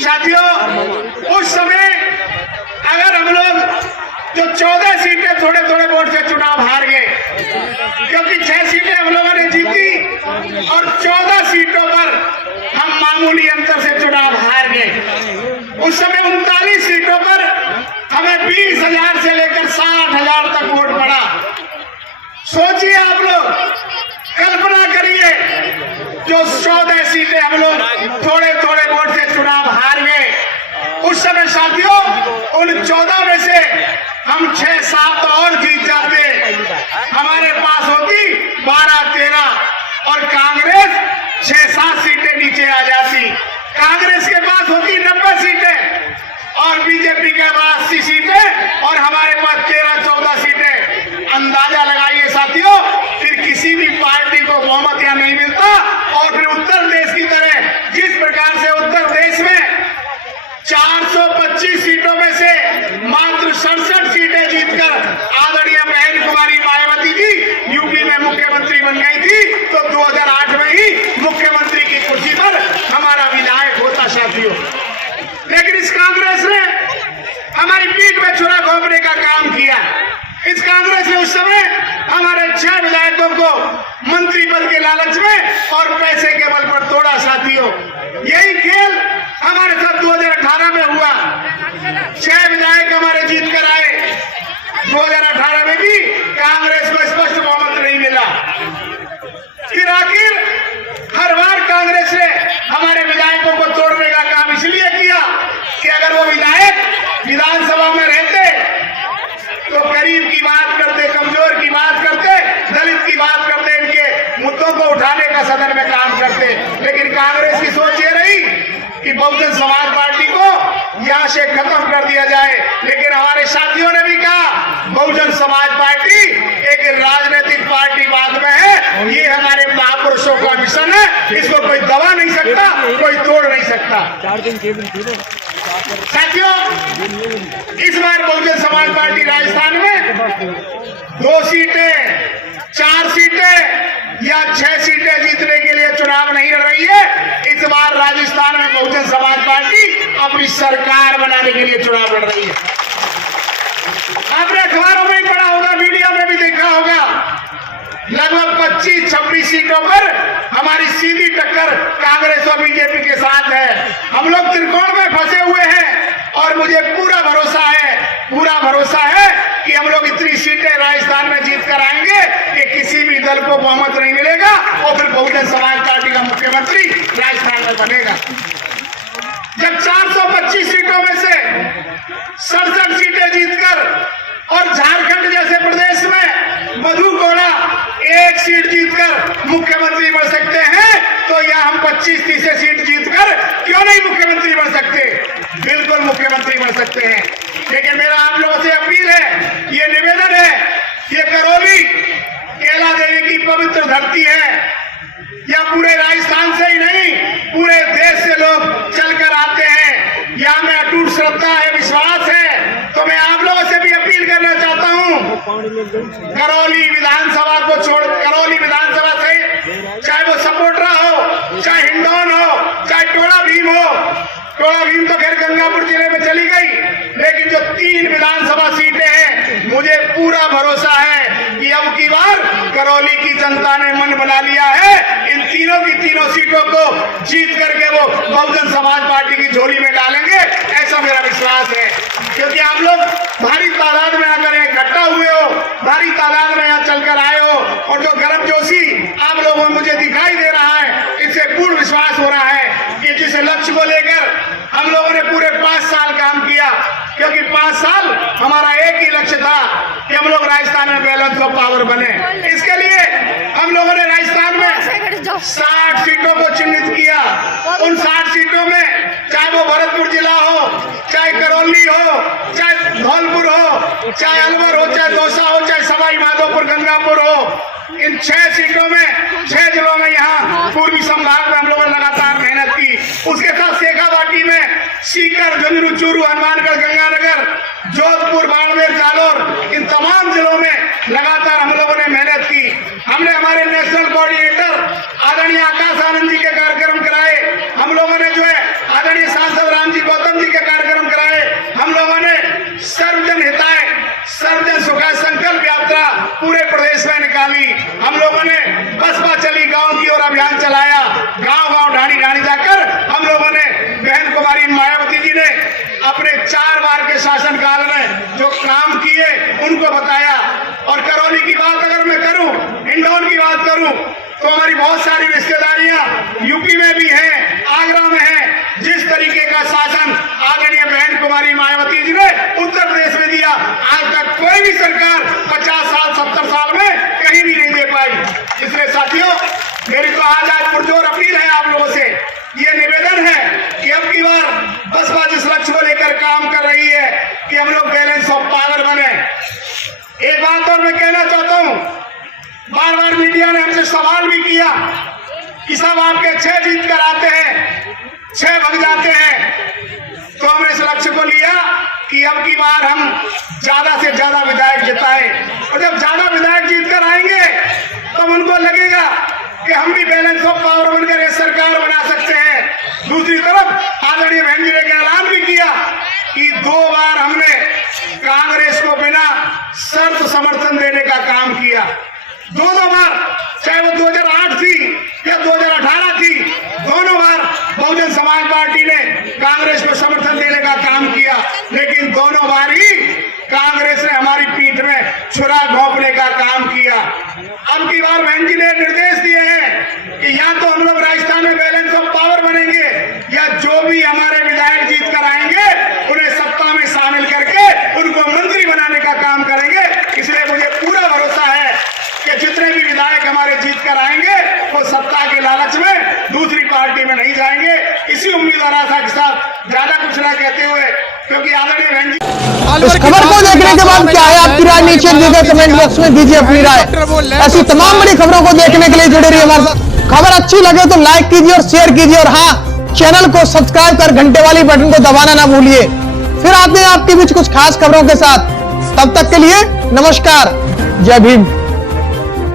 साथियों, उस समय अगर हम लोग जो 14 सीटें थोड़े थोड़े वोट से चुनाव हार गए, क्योंकि 6 सीटें हम लोगों ने जीती और 14 सीटों पर हम मामूली अंतर से चुनाव हार गए। उस समय 39 सीटों पर हमें 20,000 से लेकर 60,000 तक वोट पड़ा। सोचिए आप लोग, कल्पना करिए, जो 14 सीटें हम लोग थोड़े थोड़े वोट से चुनाव हार गए, उस समय साथियों उन 14 में से हम 6-7 और जीत जाते, हमारे पास होती 12-13 और कांग्रेस 6-7 सीटें नीचे आ जाती। कांग्रेस के पास होती 90 सीटें और बीजेपी के पास 80 सीटें और हमारे पास 13-14 सीटें। अंदाजा लगाइए साथियों, फिर किसी भी पार्टी को बहुमत यहाँ नहीं मिलता। और फिर उत्तर प्रदेश की तरह, जिस प्रकार से उत्तर प्रदेश में 425 सीटों में से मात्र 67 सीटें जीतकर आदरणीय बहन कुमारी मायावती जी यूपी में मुख्यमंत्री बन गई थी, तो 2008 में ही मुख्यमंत्री की कुर्सी पर हमारा विधायक होता साथियों। लेकिन इस कांग्रेस ने हमारी पीठ में छुरा घोंपने का काम किया। इस कांग्रेस ने उस समय हमारे 6 विधायकों को मंत्री पद के लालच में और पैसे के बल पर तोड़ा साथियों। यही खेल हमारे साथ 2018 में हुआ। 6 विधायक हमारे जीत कर आए। 2018 में भी कांग्रेस को स्पष्ट बहुमत नहीं मिला। फिर आखिर हर बार कांग्रेस ने हमारे विधायकों को तोड़ने का काम इसलिए किया कि अगर वो विधायक विधानसभा में रहते तो गरीब की बात करते, कमजोर की बात करते, दलित की बात करते, इनके मुद्दों को उठाने का सदन में काम करते। लेकिन कांग्रेस की सोच ये रही कि बहुजन समाज पार्टी को यहाँ से खत्म कर दिया जाए। लेकिन हमारे साथियों ने भी कहा बहुजन समाज पार्टी एक राजनीतिक पार्टी बाद में है, ये हमारे महापुरुषों का मिशन है, इसको कोई दबा नहीं सकता, कोई तोड़ नहीं सकता। साथियों, इस बार बहुजन समाज पार्टी राजस्थान में 2 सीटें, 4 सीटें या 6 सीटें जीतने के लिए चुनाव नहीं लड़ रही है। इस बार राजस्थान में बहुजन समाज पार्टी अपनी सरकार बनाने के लिए चुनाव लड़ रही है। आपने अखबारों में पढ़ा होगा, मीडिया में भी देखा होगा, लगभग 25-26 सीटों पर हमारी सीधी टक्कर कांग्रेस और बीजेपी के साथ है। हम लोग त्रिकोण में फंसे हुए हैं और मुझे पूरा भरोसा है कि हम लोग इतनी सीटें राजस्थान में जीत कर आएंगे कि किसी भी दल को बहुमत नहीं मिलेगा और फिर बहुजन समाज पार्टी का मुख्यमंत्री राजस्थान में बनेगा। जब 425 सीटों में से 67 सीटें जीतकर और झारखंड जैसे प्रदेश में मधु कोड़ा 1 सीट जीतकर मुख्यमंत्री बन सकते हैं, तो यहाँ हम 25-30 सीट जीतकर क्यों नहीं मुख्यमंत्री बन सकते? बिल्कुल मुख्यमंत्री बन सकते हैं। लेकिन मेरा आप लोगों से अपील है, ये निवेदन है, ये करौली कैला देवी की पवित्र धरती है। या पूरे राजस्थान से ही नहीं, पूरे देश से लोग चलकर आते हैं। यहाँ में अटूट श्रद्धा है, विश्वास है। तो मैं आप लोगों से भी अपील करना चाहता हूँ, करौली विधानसभा को छोड़, करौली विधानसभा से चाहे वो सपोटरा हो, चाहे हिंडौन हो, चाहे टोला भीम हो। टोला भीम तो खैर गंगापुर जिले में चली गई, लेकिन जो 3 विधानसभा सीटें हैं, मुझे पूरा भरोसा है कि अब की बार करौली की जनता ने मन बना लिया है। इन तीनों की तीनों सीटों को जीत करके वो बहुजन समाज पार्टी की झोली में डालेंगे, ऐसा मेरा विश्वास है। क्योंकि आप लोग भारी तादाद में आकर इकट्ठा हुए हो, भारी तादाद में यहाँ चलकर आए हो, और जो गर्मजोशी आप लोगों में मुझे दिखाई दे रहा है, इससे पूर्ण विश्वास हो रहा है कि जिस लक्ष्य को लेकर हम लोगों ने पूरे 5 साल काम किया, क्योंकि 5 साल हमारा एक ही लक्ष्य था कि हम लोग राजस्थान में बैलेंस ऑफ पावर बने। इसके लिए हम लोगों ने राजस्थान में 60 सीटों को चिन्हित किया। उन 60 सीटों में चाहे वो भरतपुर जिला हो, चाहे करौली हो, चाहे धौलपुर हो, चाहे अलवर हो, चाहे दौसा हो, चाहे सवाई माधोपुर गंगापुर हो, इन 6 सीटों में 6 जिलों में यहाँ पूर्वी संभाग में हम लोगों ने लगातार मेहनत की। उसके साथ शेखावाटी में सीकर, झुंझुनू, चूरू, हनुमानगढ़, गंगानगर, जोधपुर, बाड़मेर, जालोर, इन तमाम जिलों में लगातार हम लोगों ने मेहनत की। हमने हमारे नेशनल कोऑर्डिनेटर आदरणीय आकाश आनंद जी के कार्यक्रम कराए। हम लोगों ने जो है आदरणीय सांसद राम जी बसपा चली गांव की ओर अभियान चलाया, गांव-गांव ढाणी-ढाणी जाकर हम लोगों ने बहन कुमारी मायावती जी ने अपने 4 बार के शासनकाल में जो काम किए उनको बताया। और करौली की बात अगर मैं करूं, इंदौर की बात करूं, तो हमारी बहुत सारी रिश्तेदारियां यूपी में भी हैं, आगरा में हैं। जिस तरीके का शासन आदरणीय बहन कुमारी मायावती जी ने उत्तर प्रदेश में दिया, आज तक कोई भी सरकार 50 साल 70 साल में कहीं भी नहीं दे पाई। इसलिए साथियों, मेरी तो आज पुरजोर अपील है आप लोगों से, ये निवेदन है कि अब की बार बसपा जिस लक्ष्य को लेकर काम कर रही है कि हम लोग बैलेंस ऑफ पावर बने। एक बात और मैं कहना चाहता हूं, बार बार मीडिया ने हमसे सवाल भी किया कि साहब आपके 6 जीत कर आते हैं, 6 भग जाते हैं। तो हमने इस लक्ष्य को लिया कि अब की बार हम ज्यादा से ज्यादा विधायक जिताएं, और जब ज्यादा विधायक जीत कर आएंगे तो उनको लगेगा कि हम भी बैलेंस ऑफ पावर बनकर एक सरकार बना सकते हैं। दूसरी तरफ आदरणीय बहन जी ने ऐलान भी किया कि 2 बार हमने कांग्रेस को बिना शर्त समर्थन देने का काम किया। 2 बार, चाहे वो 2008 थी या 2018 थी, दोनों बार बहुजन समाज पार्टी ने कांग्रेस को समर्थन देने का काम किया, लेकिन दोनों बार ही कांग्रेस ने हमारी पीठ में छुरा घोंपने का काम किया। अब की बार बहन जी ने निर्देश दिए हैं कि या तो हम लोग राजस्थान में बैलेंस ऑफ पावर बनेंगे, या जो भी हमारे विधायक जीत कर आएंगे उन्हें सत्ता में शामिल करके उनको मंत्री बनाने का काम करेंगे। इसलिए मुझे पूरा भरोसा है कि जितने भी विधायक हमारे जीत कर आएंगे वो सत्ता के लालच में दूसरी पार्टी में नहीं जाएंगे। इसी उम्मीद और आशा के साथ ज्यादा कुछ ना कहते हुए, क्योंकि आदरणीय बहन जी, इस खबर को देखने के बाद क्या है आपकी राय, नीचे दिए गए कमेंट बॉक्स में दीजिए अपनी राय। ऐसी तमाम बड़ी खबरों को देखने के लिए जुड़े रहिए हमारे साथ। खबर अच्छी लगे तो लाइक कीजिए और शेयर कीजिए, और हाँ, चैनल को सब्सक्राइब कर घंटे वाली बटन को दबाना ना भूलिए। फिर आते हैं आपके बीच कुछ खास खबरों के साथ। तब तक के लिए नमस्कार, जय भीम।